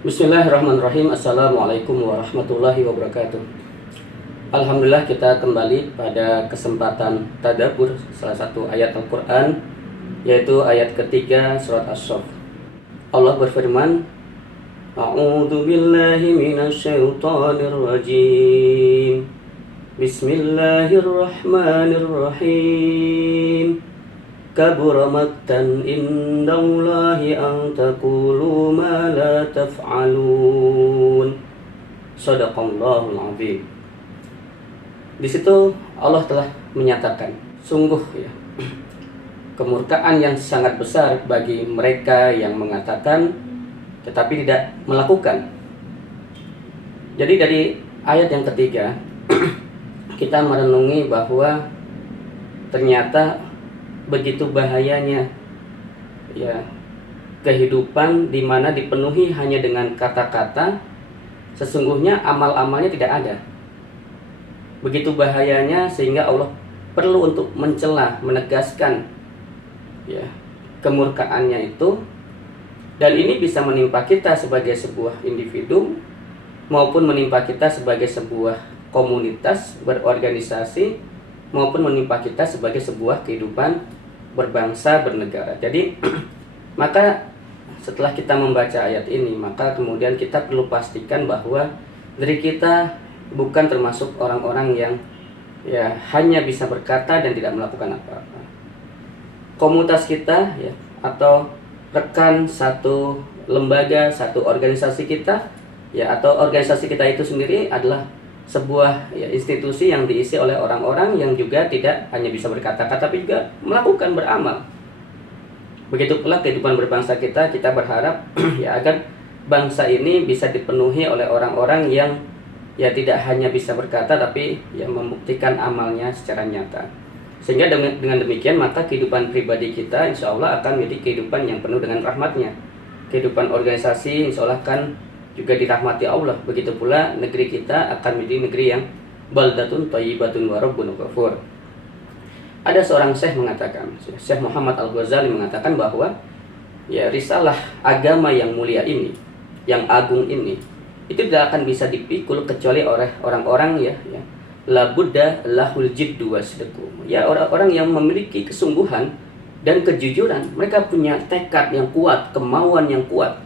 Bismillahirrahmanirrahim. Assalamualaikum warahmatullahi wabarakatuh. Alhamdulillah, kita kembali pada kesempatan tadabbur salah satu ayat Al-Quran, yaitu ayat ketiga surat As-Saff. Allah berfirman, A'udzu billahi minasyaitonir rajim. Bismillahirrahmanirrahim. Kabura maktan indallahi an taqulu ma la taf'alun. Shadaqallahul azim. Di situ Allah telah menyatakan, sungguh ya, kemurkaan yang sangat besar bagi mereka yang mengatakan tetapi tidak melakukan. Jadi dari ayat yang ketiga kita merenungi bahwa ternyata begitu bahayanya ya kehidupan di mana dipenuhi hanya dengan kata-kata, sesungguhnya amal-amalnya tidak ada. Begitu bahayanya sehingga Allah perlu untuk mencela, menegaskan ya kemurkaannya itu, dan ini bisa menimpa kita sebagai sebuah individu maupun menimpa kita sebagai sebuah komunitas berorganisasi maupun menimpa kita sebagai sebuah kehidupan berbangsa, bernegara. Jadi maka setelah kita membaca ayat ini, maka kemudian kita perlu pastikan bahwa diri kita bukan termasuk orang-orang yang ya hanya bisa berkata dan tidak melakukan apa-apa. Komunitas kita ya atau rekan satu lembaga, satu organisasi kita ya atau organisasi kita itu sendiri adalah sebuah ya, institusi yang diisi oleh orang-orang yang juga tidak hanya bisa berkata-kata tapi juga melakukan, beramal. Begitu pula kehidupan berbangsa kita berharap ya agar bangsa ini bisa dipenuhi oleh orang-orang yang ya tidak hanya bisa berkata tapi ya membuktikan amalnya secara nyata. Sehingga dengan demikian maka kehidupan pribadi kita insya Allah akan menjadi kehidupan yang penuh dengan rahmatnya. Kehidupan organisasi insya Allah kan juga dirahmati Allah. Begitu pula negeri kita akan menjadi negeri yang baldatun thayyibatun wa rabbun ghafur. Ada seorang syekh mengatakan, Syekh Muhammad Al-Ghazali mengatakan bahwa ya risalah agama yang mulia ini, yang agung ini, itu tidak akan bisa dipikul kecuali oleh orang-orang ya la budda lahul jiddu wasdaqu. Ya orang-orang yang memiliki kesungguhan dan kejujuran. Mereka punya tekad yang kuat, kemauan yang kuat,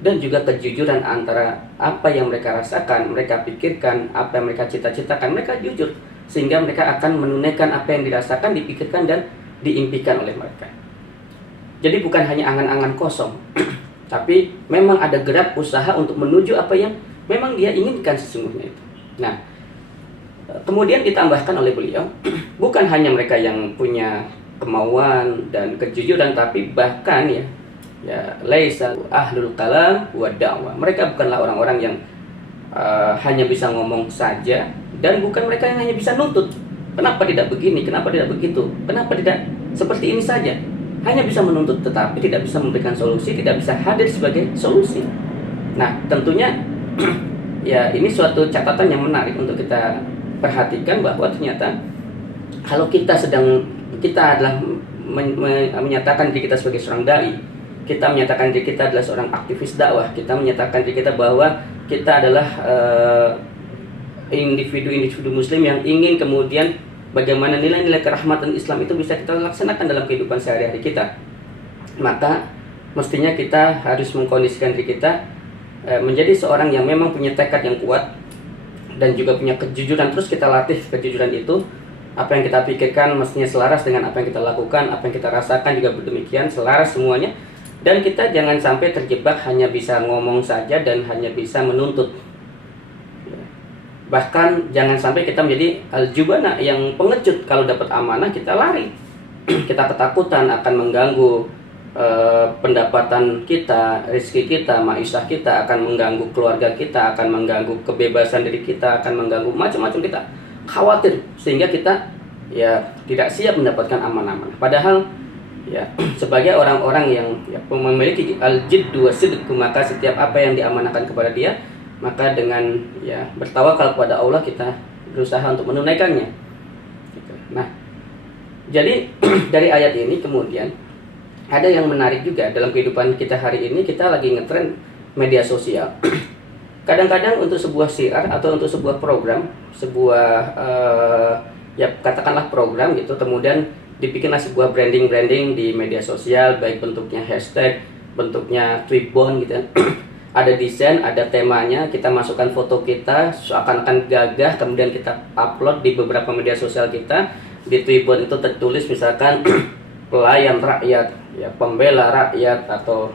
dan juga kejujuran antara apa yang mereka rasakan, mereka pikirkan, apa yang mereka cita-citakan, mereka jujur. Sehingga mereka akan menunaikan apa yang dirasakan, dipikirkan, dan diimpikan oleh mereka. Jadi bukan hanya angan-angan kosong, tapi memang ada gerak usaha untuk menuju apa yang memang dia inginkan sesungguhnya itu. Nah, kemudian ditambahkan oleh beliau, bukan hanya mereka yang punya kemauan dan kejujuran, tapi bahkan ya laisa ahlul kalam wa da'wah. Mereka bukanlah orang-orang yang hanya bisa ngomong saja, dan bukan mereka yang hanya bisa nuntut. Kenapa tidak begini? Kenapa tidak begitu? Kenapa tidak seperti ini saja? Hanya bisa menuntut tetapi tidak bisa memberikan solusi, tidak bisa hadir sebagai solusi. Nah, tentunya ya ini suatu catatan yang menarik untuk kita perhatikan bahwa ternyata kalau kita adalah menyatakan diri kita sebagai seorang dai, kita menyatakan diri kita adalah seorang aktivis dakwah, kita menyatakan diri kita bahwa kita adalah individu-individu muslim yang ingin kemudian bagaimana nilai-nilai kerahmatan Islam itu bisa kita laksanakan dalam kehidupan sehari-hari kita. Maka mestinya kita harus mengkondisikan diri kita menjadi seorang yang memang punya tekad yang kuat dan juga punya kejujuran. Terus kita latih kejujuran itu. Apa yang kita pikirkan mestinya selaras dengan apa yang kita lakukan, apa yang kita rasakan juga demikian, selaras semuanya. Dan kita jangan sampai terjebak hanya bisa ngomong saja dan hanya bisa menuntut. Bahkan jangan sampai kita menjadi al-jubana yang pengecut. Kalau dapat amanah kita lari. Kita ketakutan akan mengganggu pendapatan kita, rezeki kita, maisha kita, akan mengganggu keluarga kita, akan mengganggu kebebasan diri kita, akan mengganggu macam-macam. Kita khawatir sehingga kita ya tidak siap mendapatkan amanah-amanah. Padahal ya sebagai orang-orang yang memiliki al-jiddu wasidq, maka setiap apa yang diamanahkan kepada dia, maka dengan ya bertawakal kepada Allah kita berusaha untuk menunaikannya. Nah, jadi dari ayat ini kemudian ada yang menarik juga dalam kehidupan kita hari ini. Kita lagi ngetren media sosial. Kadang-kadang untuk sebuah siar atau untuk sebuah program, sebuah ya katakanlah program gitu, kemudian dibikinlah sebuah branding di media sosial, baik bentuknya hashtag, bentuknya tweetbond gitu. Ada desain, ada temanya, kita masukkan foto kita seakan-akan gagah, kemudian kita upload di beberapa media sosial kita. Di tweetbond itu tertulis misalkan pelayan rakyat, ya pembela rakyat, atau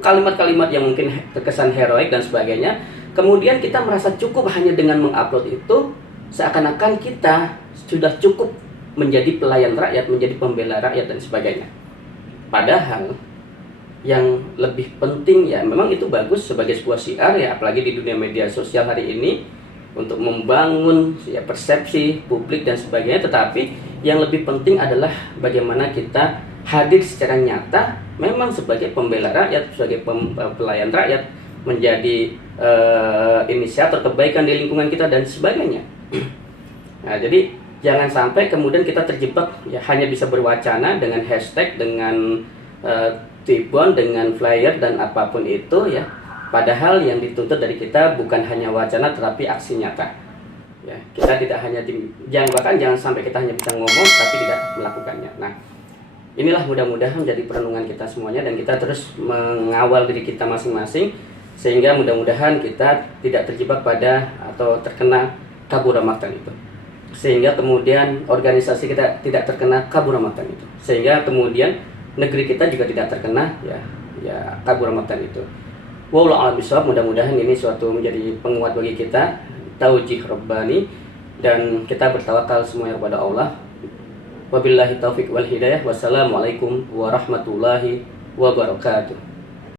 kalimat-kalimat yang mungkin terkesan heroik dan sebagainya. Kemudian kita merasa cukup hanya dengan mengupload itu, seakan-akan kita sudah cukup menjadi pelayan rakyat, menjadi pembela rakyat dan sebagainya. Padahal yang lebih penting, ya memang itu bagus sebagai sebuah syiar ya, apalagi di dunia media sosial hari ini, untuk membangun ya persepsi publik dan sebagainya. Tetapi yang lebih penting adalah bagaimana kita hadir secara nyata, memang sebagai pembela rakyat, sebagai pelayan rakyat, menjadi inisiator kebaikan di lingkungan kita dan sebagainya. Nah, jadi jangan sampai kemudian kita terjebak ya hanya bisa berwacana dengan hashtag, dengan tweetbond, dengan flyer dan apapun itu ya. Padahal yang dituntut dari kita bukan hanya wacana tetapi aksi nyata. Ya, kita tidak hanya jangan sampai kita hanya bisa ngomong tapi tidak melakukannya. Nah, inilah mudah-mudahan menjadi perenungan kita semuanya, dan kita terus mengawal diri kita masing-masing sehingga mudah-mudahan kita tidak terjebak pada atau terkena kabura maktan itu. Sehingga kemudian organisasi kita tidak terkena kabura maktan itu. Sehingga kemudian negeri kita juga tidak terkena ya kabura maktan itu. Wallahu a'lam bishawab. Mudah-mudahan ini suatu menjadi penguat bagi kita, taujih rabbani, dan kita bertawakal semuanya kepada Allah. Wabillahi taufiq wal hidayah. Wassalamualaikum warahmatullahi wabarakatuh.